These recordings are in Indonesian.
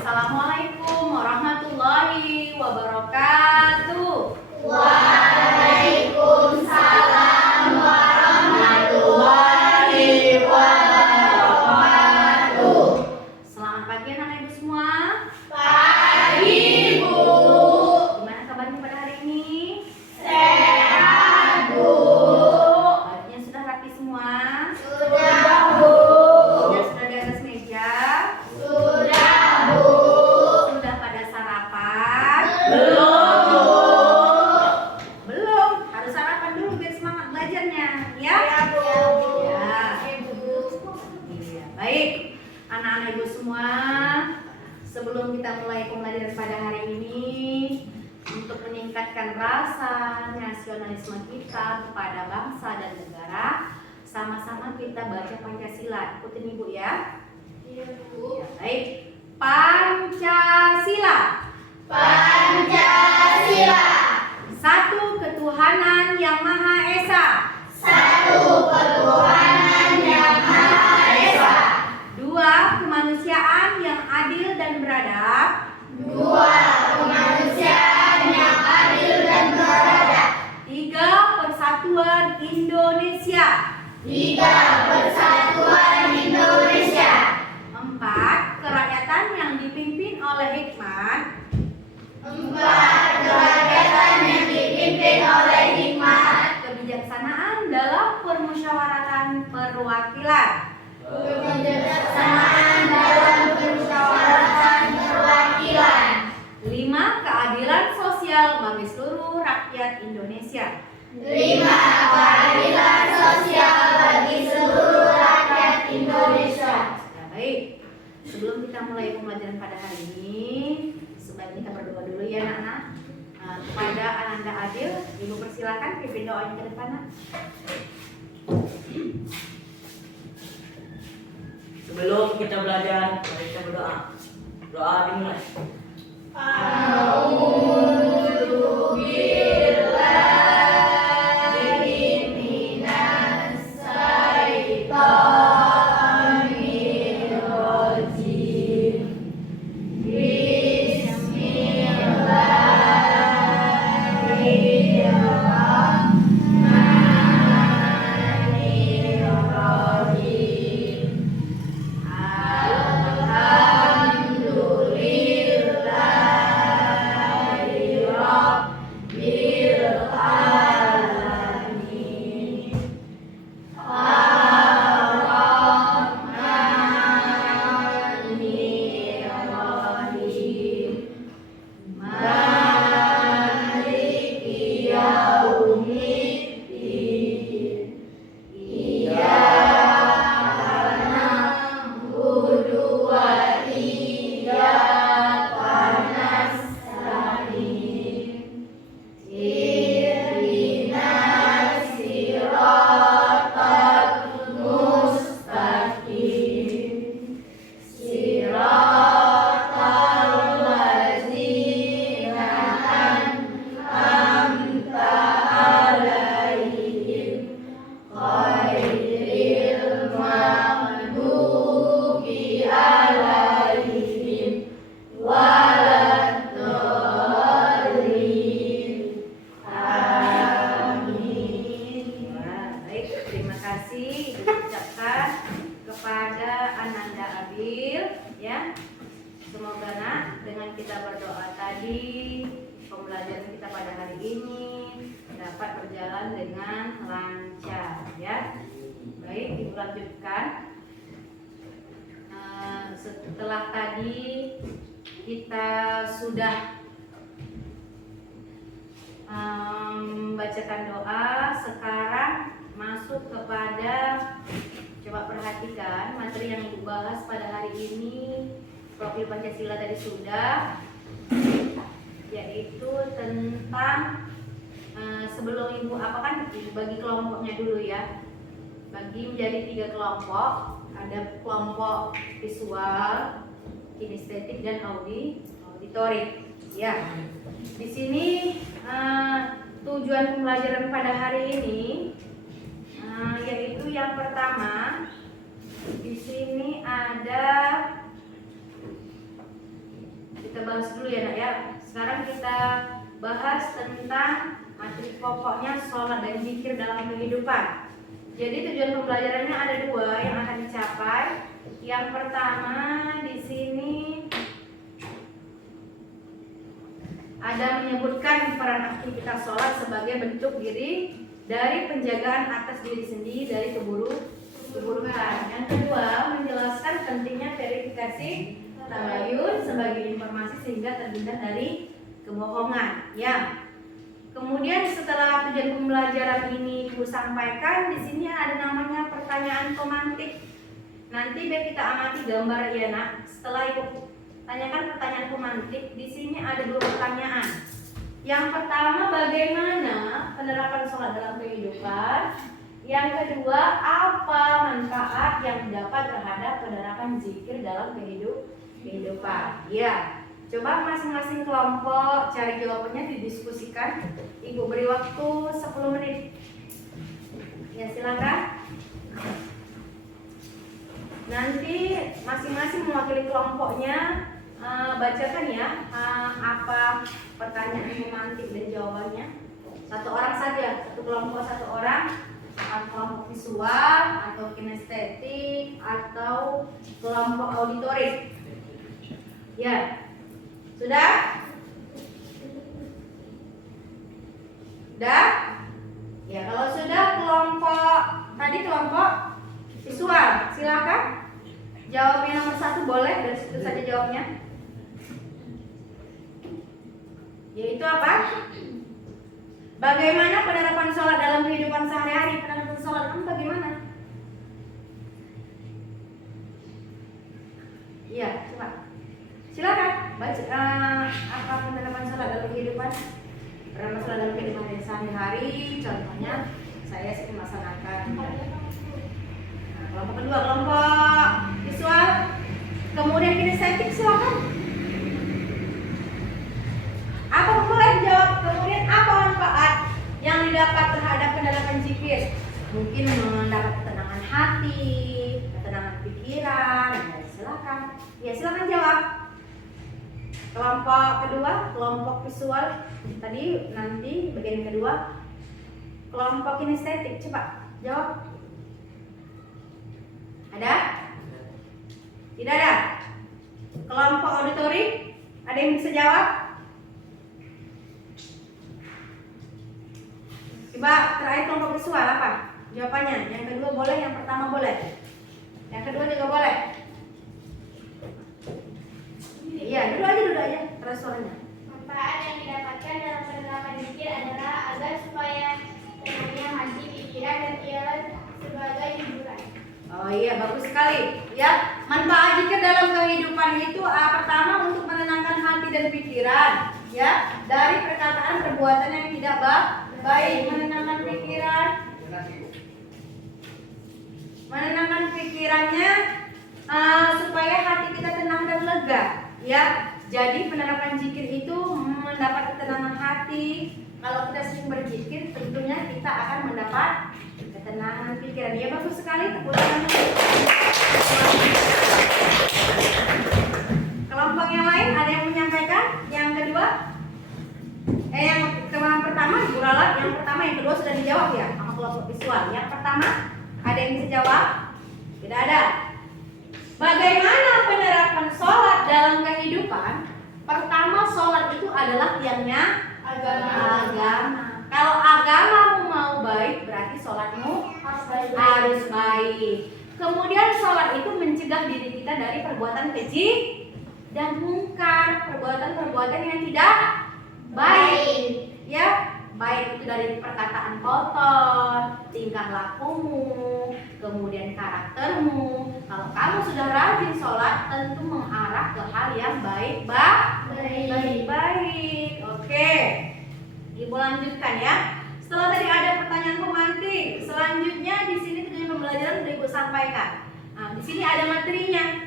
Assalamualaikum warahmatullahi wabarakatuh. Waalaikumsalam warahmatullahi wabarakatuh. Selamat pagi anak ibu semua. Pagi, Bu. Gimana kabarnya pada hari ini? Sehat, Bu. Bajunya sudah rapi semua? Sudah, Bu. Sudah di atas meja? Sudah, Bu. Sudah pada sarapan? Belum, Bu. Belum, harus sarapan dulu biar semangat belajarnya, ya? Ya, Bu. Ya. Iya, baik. Anak-anak ibu semua, sebelum kita mulai pembelajaran pada hari ini, untuk meningkatkan rasa nasionalisme kita kepada bangsa dan negara, sama-sama kita baca Pancasila. Ikutin ibu ya. Iya, Bu. Ya, baik. Pancasila. Pancasila. Satu ketuhanan yang Maha Esa. Satu ketuhanan yang Maha Esa. Dua, kemanusiaan yang adil dan beradab. Dua, kemanusiaan yang adil dan beradab. Tiga, persatuan Indonesia. Tiga, persatuan Indonesia. Empat, kerakyatan yang dipimpin oleh hikmat. Empat, kerakyatan yang dipimpin oleh hikmat. Kebijaksanaan dalam permusyawaratan perwakilan. Kebijaksanaan dalam permusyawaratan perwakilan. Lima, keadilan sosial bagi seluruh rakyat Indonesia. Lima, keadilan sosial bagi seluruh rakyat Indonesia. Ya, baik. Sebelum kita mulai pembelajaran pada hari ini, sebaiknya kita berdoa dulu ya anak-anak. Kepada Ananda Adil, Ibu persilakan pimpin doanya ke depan. Nak. Sebelum kita belajar, mari kita berdoa. Doa dimulai. A'udzu billahi minas syaitonir rajim. Bismillahirrahmanirrahim. Alhamdulillahi Rabbil alamin. Ar-Rahmanir-Rahim. Maliki yaumiddin. Iyyaka na'budu wa iyyaka nasta'in. Ihdinas siratal mustaqim. Siratal ladzina an'amta 'alaihim ghairil maghdubi 'alaihim waladdallin. Amin. Ya, baik. Terima kasih Ibu ucapkan kepada Ananda Abil, ya. Semoga nak dengan kita berdoa tadi, pembelajaran kita pada hari ini dapat berjalan dengan lancar, ya. Baik, Ibu lanjutkan. Setelah tadi kita sudah membacakan doa, sekarang masuk kepada, coba perhatikan materi yang Ibu bahas pada hari ini. Profil Pancasila tadi sudah, yaitu tentang sebelum Ibu apakan Ibu bagi kelompoknya dulu ya. Bagi menjadi 3 kelompok. Ada kelompok visual, kinestetik dan auditorik. Ya. Di sini tujuan pembelajaran pada hari ini yaitu yang pertama, di sini ada bahas dulu ya nak ya. Sekarang kita bahas tentang materi pokoknya sholat dan zikir dalam kehidupan. Jadi tujuan pembelajarannya ada dua yang akan dicapai. Yang pertama di sini ada menyebutkan peran aktivitas sholat sebagai bentuk diri dari penjagaan atas diri sendiri dari keburukan. Yang kedua menjelaskan pentingnya verifikasi tabayun sebagai informasi sehingga terhindar dari kebohongan. Ya. Kemudian setelah tujuan pembelajaran ini Ibu sampaikan, di sini ada namanya pertanyaan pemantik. Nanti biar kita amati gambar ya nak. Setelah Ibu tanyakan pertanyaan pemantik, di sini ada dua pertanyaan. Yang pertama, bagaimana penerapan sholat dalam kehidupan? Yang kedua, apa manfaat yang didapat terhadap penerapan zikir dalam kehidupan? Ya. Coba masing-masing kelompok cari jawabannya, didiskusikan. Ibu beri waktu 10 menit. Ya, silakan. Nanti masing-masing mewakili kelompoknya bacakan ya apa pertanyaan pemantik dan jawabannya. Satu orang saja, satu kelompok satu orang. Kelompok visual atau kinestetik atau kelompok auditorik. Ya. Sudah? Sudah? Ya, kalau sudah kelompok visual, silakan. Jawabnya nomor 1 boleh, dari situ saja jawabnya. Yaitu apa? Bagaimana penerapan sholat dalam kehidupan sehari-hari? Penerapan sholat kamu bagaimana? Iya, coba. Silakan baca apa penerapan sholat dalam kehidupan. Penerapan sholat dalam kehidupan sehari-hari, contohnya saya sering melaksanakan. Nah, kelompok kedua, kelompok visual, kemudian kinestetik, silakan. Apa boleh jawab? Kemudian apa manfaat yang didapat terhadap penerapan zikir? Mungkin mendapat ketenangan hati, ketenangan pikiran. Ya, silakan. Ya, silakan jawab. Kelompok kedua, kelompok visual. Tadi nanti bagian kedua, kelompok kinestetik. Coba jawab. Ada? Tidak ada. Kelompok auditorik, ada yang bisa jawab? Coba terakhir kelompok visual apa? Jawabannya. Yang kedua boleh, yang pertama boleh. Yang kedua juga boleh. Iya, dulu aja terus suaranya. Manfaat yang didapatkan dalam penerapan zikir adalah agar supaya tenangnya hati, pikiran, dan ialah sebagai hiburan. Oh iya, bagus sekali. Ya, manfaat zikir dalam kehidupan itu pertama untuk menenangkan hati dan pikiran, ya, dari perkataan perbuatan yang tidak baik, menenangkan pikiran. Menenangkan pikirannya supaya hati kita tenang dan lega, ya. Jadi penerapan zikir itu mendapat ketenangan hati. Kalau kita sering berzikir, tentunya kita akan mendapat ketenangan pikiran. Ya, bagus sekali, tepuk tangan. Kelompok yang lain ada yang menyampaikan? Yang kedua? Yang pertama Ibu Lala, yang pertama, yang kedua sudah dijawab ya sama kelompok visual. Yang pertama ada yang bisa jawab? Tidak ada. Bagaimana penerapan sholat dalam kehidupan? Pertama, sholat itu adalah tiangnya agama. Kalau agamamu mau baik, berarti sholatmu harus baik. Kemudian sholat itu mencegah diri kita dari perbuatan keji dan mungkar, perbuatan-perbuatan yang tidak baik. Ya, baik itu dari perkataan kotor, tingkah lakumu, kemudian karaktermu. Kalau kamu sudah rajin sholat, tentu mengarah ke hal yang baik-baik. Oke, Ibu lanjutkan ya. Setelah tadi ada pertanyaan pemantik, selanjutnya di sini tujuan pembelajaran sudah Ibu sampaikan. Nah, di sini ada materinya.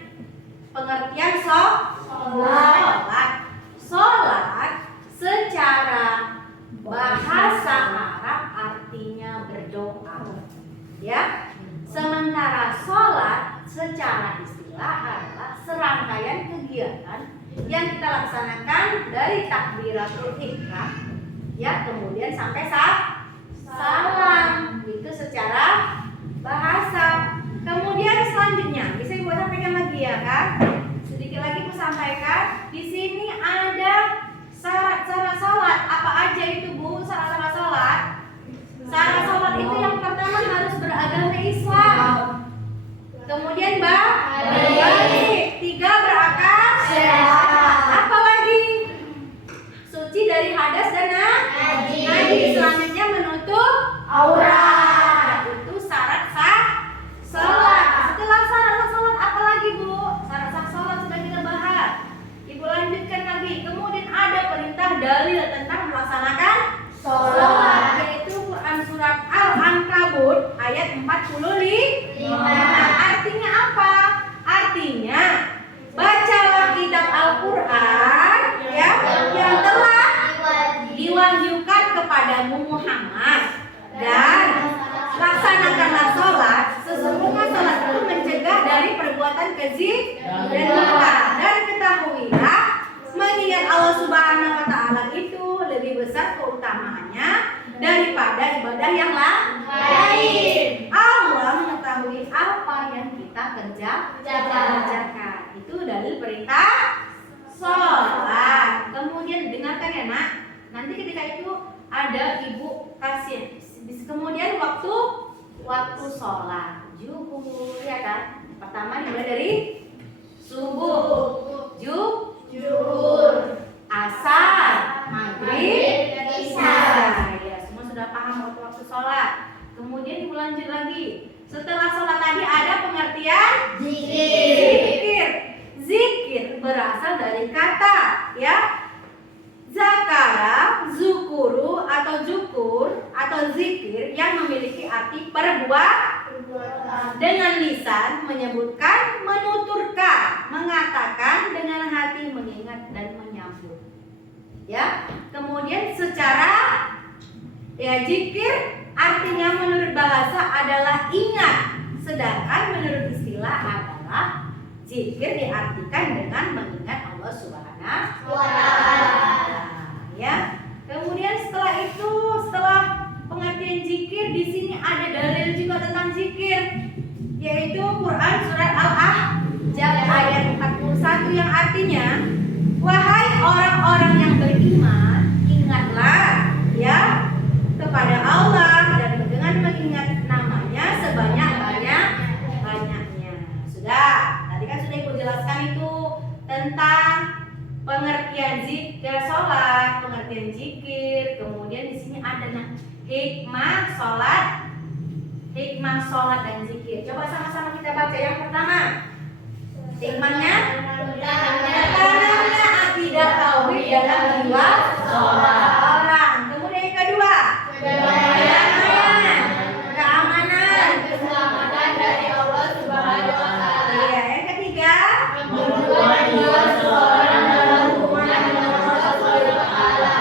Pengertian sholat secara bahasa Arab artinya berdoa, ya. Sementara sholat secara istilah adalah serangkaian kegiatan yang kita laksanakan dari takbiratul ihram ya, kemudian sampai salam itu secara bahasa. Kemudian selanjutnya bisa Ibu sampaikan lagi ya kan? Sedikit lagi aku sampaikan. Di sini ada syarat-syarat sholat. Apa aja itu Bu? Syarat-syarat sholat. Syarat sholat itu yang pertama harus beragama Islam. Kemudian balik. 3 berakal sehat. Apa lagi? Suci dari hadas dan najis. Selanjutnya menutup aurat. Itu syarat sah sholat. Setelah syarat sholat apa lagi Bu? Syarat sah sholat sudah kita bahas. Ibu lanjutkan lagi. Kemudian ada perintah dalil tentang melaksanakan sholat, yaitu Quran surat Al-Ankabut ayat 45. Artinya apa? Artinya bacalah kitab Al-Quran ya, yang telah diwahyukan kepadamu Muhammad, dan laksanakanlah sholat. Sesungguhnya sholat itu mencegah dari perbuatan keji dan mungkar. Dan ketahuilah, mengingat Allah Subhanahu wa Ta'ala itu lebih besar keutamaannya daripada ibadah yang lain. Allah mengetahui apa yang kita kerjakan. Itu dalil perintah sholat. Kemudian dengarkan ya nak. Nanti ketika itu ada ibu kasih. Kemudian waktu sholat zuhur ya kan. Pertama dimulai dari subuh, zuhur, asar, maghrib, isya. Ya, semua sudah paham waktu sholat. Kemudian ibu lanjut lagi. Setelah sholat tadi ada pengertian zikir. Zikir berasal dari kata ya zakara, zukuru atau zukur atau zikir yang memiliki arti perbuatan. Dengan lisan menyebutkan, menuturkan, mengatakan, dengan hati mengingat dan menyambut. Ya, kemudian secara ya zikir artinya menurut bahasa adalah ingat, sedangkan menurut istilah adalah zikir diartikan dengan mengingat Allah Subhanahu wa Ta'ala. Ya. Kemudian setelah pengertian zikir, di sini ada dalil juga tentang zikir, yaitu Quran surat Al-Ahzab ayat 41 yang artinya, wahai orang-orang yang beriman, ingatlah ya kepada Allah dan dengan mengingat namanya sebanyak-banyaknya. Sudah, tadi kan sudah Ibu jelaskan itu tentang pengertian zikir sholat, pengertian zikir. Kemudian di sini ada hikmah sholat dan zikir. Coba sama-sama kita baca. Yang pertama, hikmahnya tanamnya akidah tauhid dalam jiwa orang. Kemudian yang kedua, keamanan, keselamatan dari Allah Subhanahu wa Ta'ala. Iya, yang ketiga, Membuat jiwa seseorang dalam hubungan dengan Allah Subhanahu wa Ta'ala.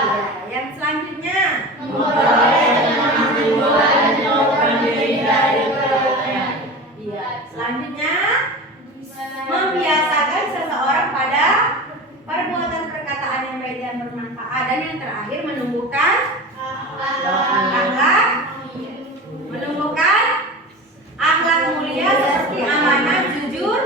Yang selanjutnya, Memperoleh ketenangan jiwa dan menjauhkan diri dari kelalaian. iya, selanjutnya membiasakan seseorang pada perbuatan perkataan yang baik dan bermanfaat. Dan yang terakhir menumbuhkan akhlak mulia seperti amanah, jujur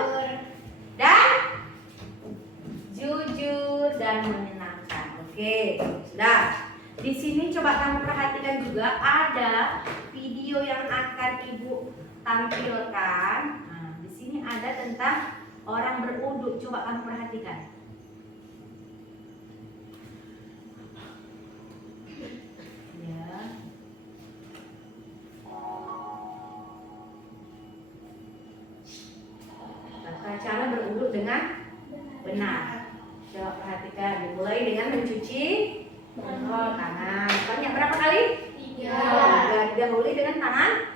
dan menyenangkan. Oke, sudah. Di sini coba kamu perhatikan juga ada video yang akan Ibu tampilkan. Nah, di sini ada tentang orang berwudu. Coba kamu perhatikan. Ya. Tata cara berwudu dengan benar. Coba perhatikan. Dimulai dengan mencuci tangan. Banyak berapa kali? 3. Didahului dengan tangan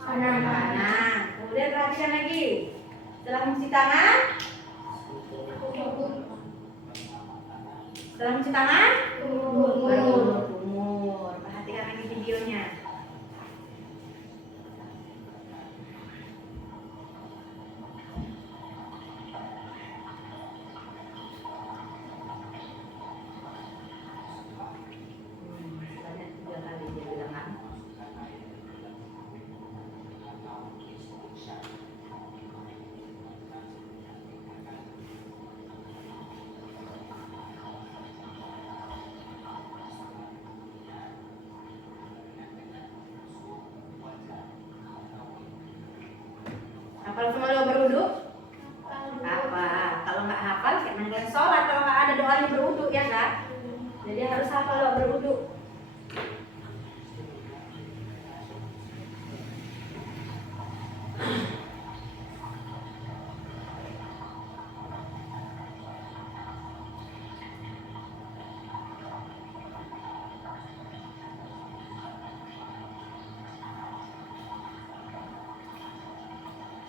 kanan. Kemudian perhatikan lagi. Setelah mencuci tangan, baru kumur. Perhatikan lagi videonya. Kalau semua doa berwudu, hafal. Kalau nggak hafal, kayak mana sholat kalau nggak ada doanya berwudu ya kan? Jadi harus hafal doa berwudu.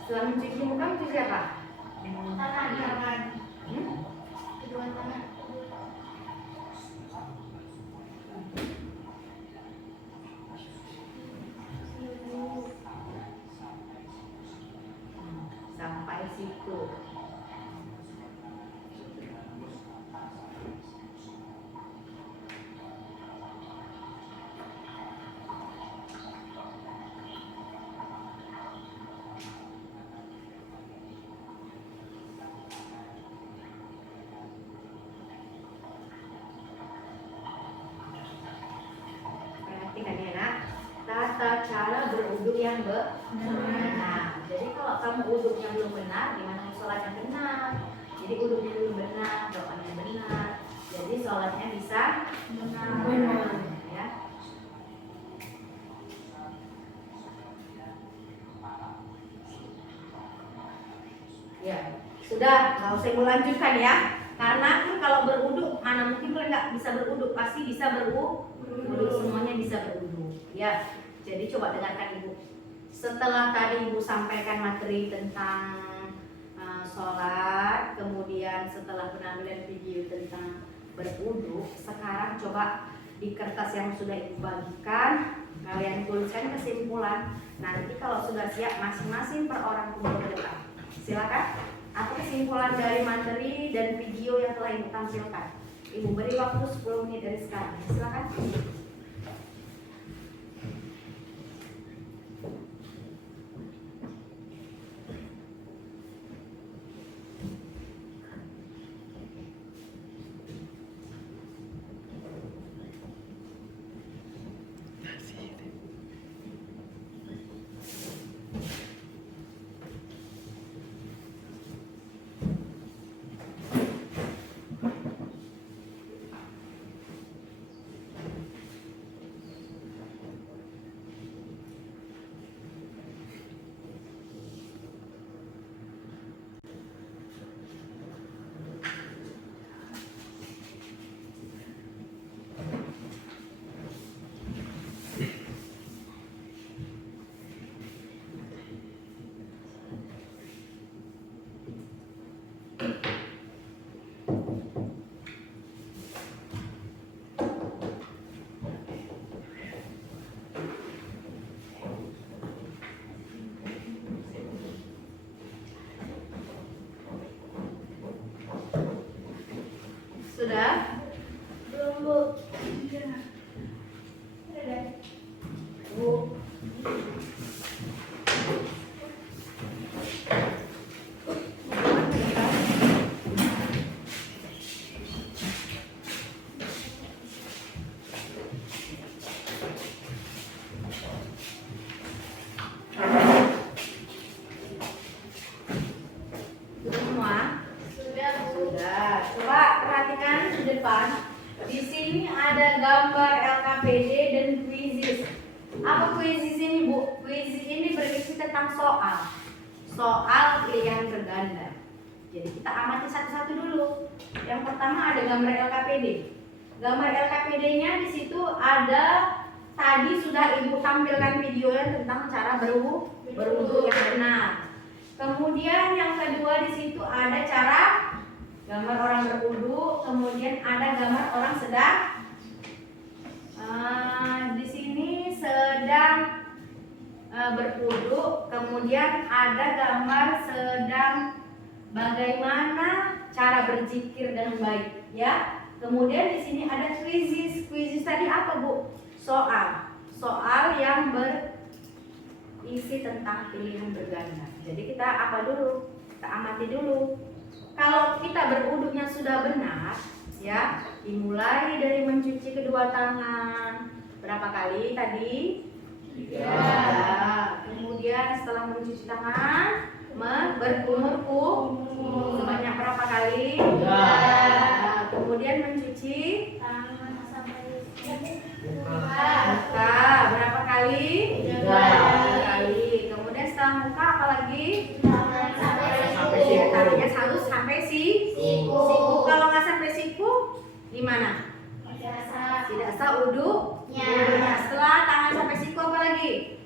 Setelah mencuci muka, mencuci apa? Tangan. Hmm? Kedua tangan. Sampai situ. Perhatikan ya nak, tata cara berwudu yang benar. Jadi kalau kamu wudhunya belum benar, gimana sholatnya benar? Jadi wudhunya dulu benar, doanya benar. Jadi sholatnya bisa benar. Ya. Ya, sudah, nggak usah ibu lanjutkan ya. Karena kan kalau berwudu, mana mungkin kalian nggak bisa berwudu, pasti bisa berwudu. Semuanya bisa berwudu. Ya, jadi coba dengarkan ibu. Setelah tadi ibu sampaikan materi tentang sholat, kemudian setelah penampilan video tentang berwudu, sekarang coba di kertas yang sudah ibu bagikan, kalian tuliskan kesimpulan. Nanti kalau sudah siap, masing-masing per orang kumpul berdoa. Silakan. Apa kesimpulan dari materi dan video yang telah ibu tampilkan? Ibu beri waktu 10 menit dari sekarang. Silakan. Sudah? Belum, Bu. Bu. Sudah semua? Sudah, Bu. Sudah. Coba perhatikan di depan. Di sini ada gambar LKPD dan quizzes. Apa quizzes ini, Bu? Quizzes ini berisi tentang soal. Soal pilihan berganda. Jadi kita amati satu-satu dulu. Yang pertama ada gambar LKPD. Gambar LKPD-nya di situ ada, tadi sudah Ibu tampilkan videonya tentang cara berwudu yang benar. Kemudian yang kedua di situ ada cara gambar orang berwudu, kemudian ada gambar orang sedang di sini sedang berwudu, kemudian ada gambar sedang bagaimana cara berzikir dengan baik, ya. Kemudian di sini ada quizzes. Quizzes tadi apa, Bu? Soal yang berisi tentang pilihan berganda. Jadi kita apa dulu? Kita amati dulu. Kalau kita berwudunya sudah benar, ya, dimulai dari mencuci kedua tangan. Berapa kali tadi? 3. Kemudian setelah mencuci tangan, berkumur sebanyak berapa kali? 3. Nah, kemudian mencuci tangan sampai muka berapa kali? 3. Kali. Kemudian setelah muka apa lagi? Sampai siku. Artinya harus sampai siku. Kalau nggak sampai siku, gimana? Tidak sah wudunya. Setelah tangan sampai siku apa lagi?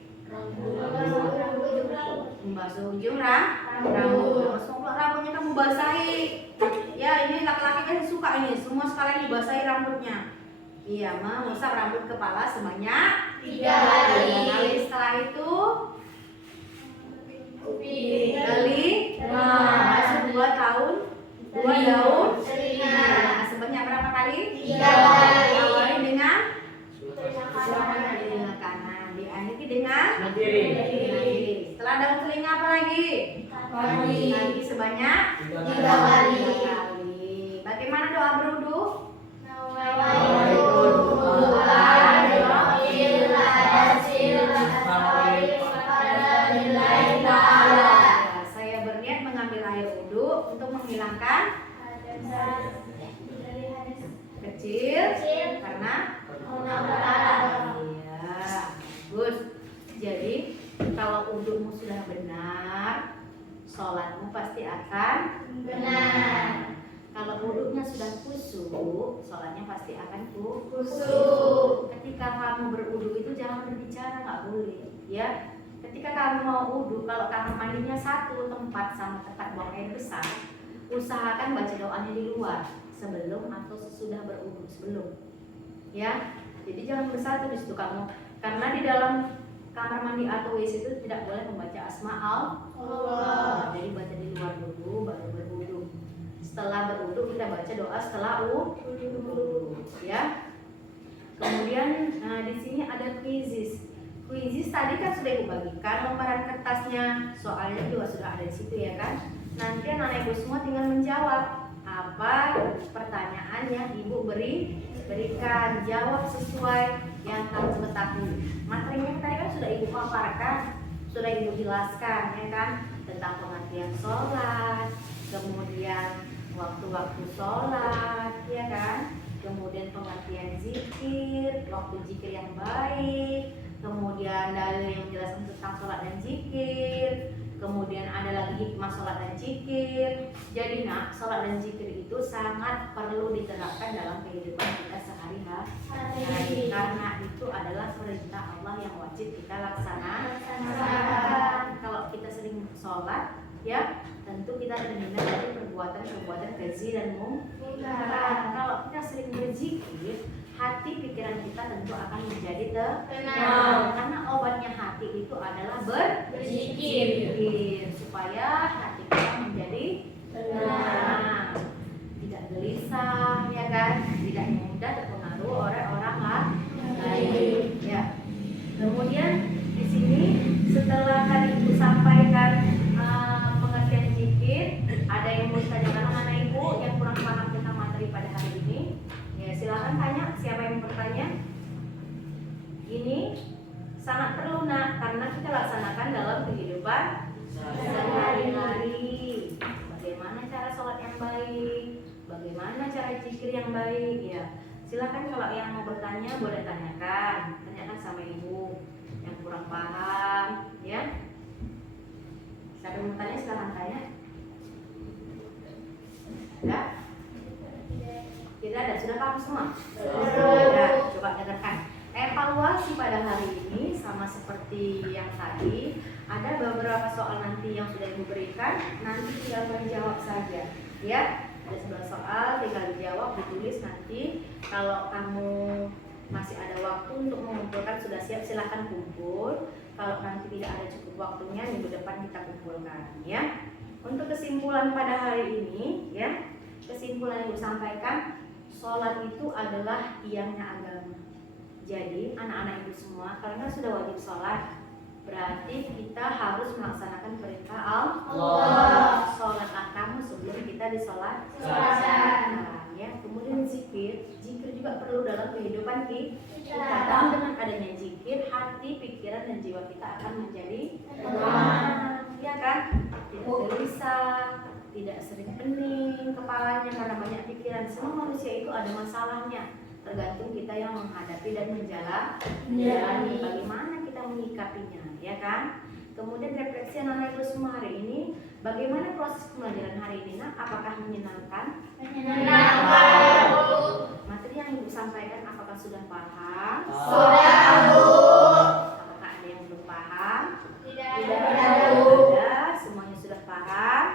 Membasuh ujung rambut. Semua rambutnya kamu basahi. Ya, ini laki-laki kan suka ini, semua sekalian dibasahi rambutnya. Iya, mengusap rambut kepala sebanyak 3 kali. Setelah itu Kuping. kali masuk 2 daun Telinga. Nah, sebanyak berapa kali? 3 kali. Awali dengan Telinga telinga kanan, diakhiri dengan Kiri. telinga kiri. Setelah daun telinga apa lagi? Kaki sebanyak 3 kali. 3 kali. Bagaimana doa berwudu? Saya berniat mengambil air wudu untuk menghilangkan kecil karena iya, Gus. Jadi kalau wudumu sudah benar, sholatmu pasti akan benar. Kalau wudunya sudah khusyuk, sholatnya pasti akan khusyuk. Ketika kamu berwudu itu jangan berbicara, nggak boleh, ya. Ketika kamu mau wudu, kalau kamar mandinya satu tempat sama tempat buang air besar, usahakan baca doanya di luar sebelum atau sesudah berwudu, ya. Jadi jangan bersatu di situ kamu, karena di dalam kamar mandi atau WC itu tidak boleh membaca asma Allah. Jadi baca di luar dulu baru berwudu. Setelah berwudu kita baca doa setelah wudu, ya. Kemudian di sini ada quizzes. Quizzes tadi kan sudah ibu bagikan lembaran kertasnya, soalnya juga sudah ada di situ ya kan. Nanti anak ibu semua tinggal menjawab apa pertanyaan yang ibu berikan, jawab sesuai yang kamu ketahui. Materinya tadi kan sudah ibu paparkan, sudah ibu jelaskan ya kan, tentang pengertian sholat, kemudian waktu-waktu sholat ya kan, kemudian pengertian zikir, waktu zikir yang baik, kemudian dalil yang menjelaskan tentang sholat dan zikir, kemudian ada lagi hikmah sholat dan zikir. Jadi nak, sholat dan zikir itu sangat perlu diterapkan dalam kehidupan kita sehari-hari, karena itu adalah perintah Allah yang wajib kita laksanakan. Kalau kita sering sholat, ya tentu kita terhindar dari perbuatan-perbuatan keji dan mungkar. Kalau kita sering berzikir, hati pikiran kita tentu akan menjadi tenang. Karena obatnya hati itu adalah berzikir, supaya hati kita menjadi tenang, tidak gelisah, ya kan, tidak mudah terpengaruh oleh orang lain. Ya. Kemudian di sini setelah tadi ibu sampaikan pengertian zikir, ada yang mau ditanyakan mana ibu yang kurang paham tentang materi pada hari ini? Ya silakan tanya, siapa yang bertanya? Ini sangat perlu nak, karena kita laksanakan dalam kehidupan sehari-hari. Bagaimana cara sholat yang baik, bagaimana cara zikir yang baik, ya. Silakan kalau yang mau bertanya boleh tanyakan sama ibu yang kurang paham, ya. Siapa yang bertanya silakan tanya. Ada? Tidak ada, sudah paham semua? Sudah, coba dengarkan. Evaluasi pada hari ini sama seperti yang tadi, ada beberapa soal nanti yang sudah ibu berikan, nanti tinggal menjawab saja, ya. Ada 11 soal, tinggal dijawab, ditulis nanti. Kalau kamu masih ada waktu untuk mengumpulkan, sudah siap, silahkan kumpul. Kalau nanti tidak ada cukup waktunya, minggu depan kita kumpulkan, ya. Untuk kesimpulan pada hari ini, ya, kesimpulan yang ibu sampaikan, sholat itu adalah tiangnya agama. Jadi anak-anak ibu semua, karena sudah wajib sholat, berarti kita harus melaksanakan perintah Allah. Sholatlah kamu sebelum kita disolatkan, ya. Kemudian zikir juga perlu dalam kehidupan kita. Dan dengan adanya zikir, hati, pikiran dan jiwa kita akan menjadi tenang, ya kan? Tidak gelisah, tidak sering pening kepalanya karena banyak pikiran. Semua manusia itu ada masalahnya, tergantung kita yang menghadapi dan menjalani bagaimana kita menyikapinya, ya kan? Kemudian refleksi anak-anak ibu semua hari ini, bagaimana proses pembelajaran hari ini? Nak, apakah menyenangkan? Menyenangkan, Bu. Materi yang ibu sampaikan apakah sudah paham? Sudah, Bu. Apakah ada yang belum paham? Tidak Tidak ada, Bu. ada, semuanya sudah paham.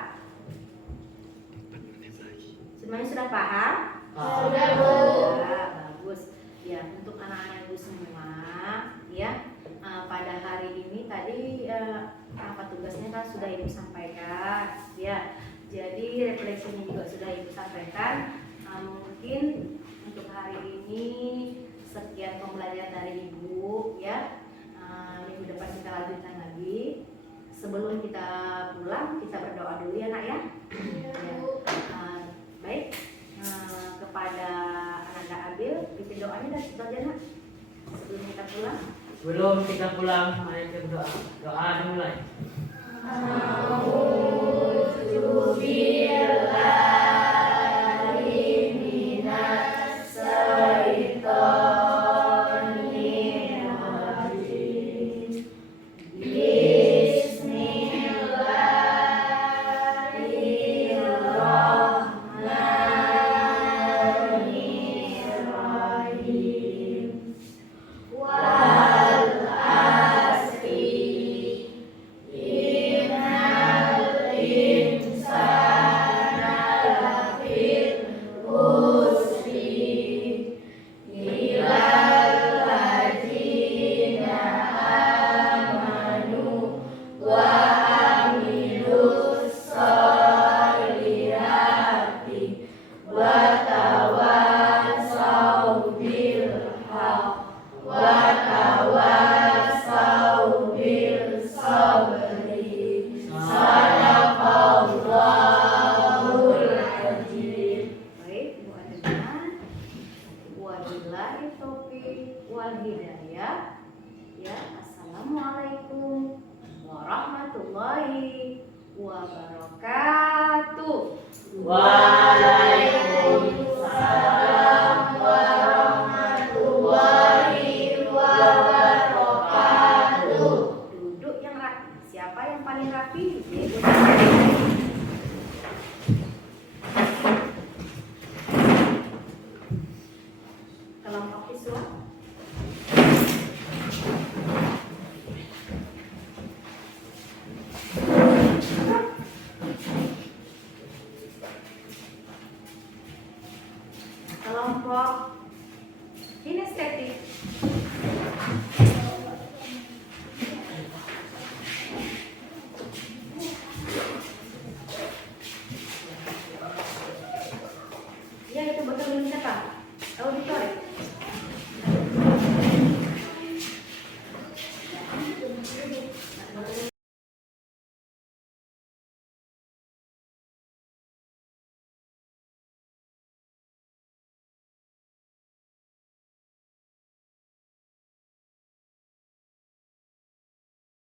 Semuanya sudah paham? Sudah, Bu. Ya, bagus. Ya, untuk anak-anak ibu semua, ya, pada hari ini tadi apa tugasnya kan sudah ibu sampaikan, ya. Jadi refleksinya juga sudah ibu sampaikan. Mungkin untuk hari ini sekian pembelajaran dari ibu, ya. Minggu depan kita lanjutkan lagi. Sebelum kita pulang, kita berdoa dulu ya, Nak, ya. Ya. Baik, kepada Ananda Abil, pimpin doanya dan setelah Nak. Sebelum kita pulang. Sebelum kita pulang, mari kita berdoa. Doa dimulai. Baik, Bu Adena. Wabillahi taufiq wal hidayah. Ya, assalamualaikum warahmatullahi wabarakatuh. Waalaikumsalam warahmatullahi wabarakatuh. Duduk yang rapi. Siapa yang paling rapi? Ibu.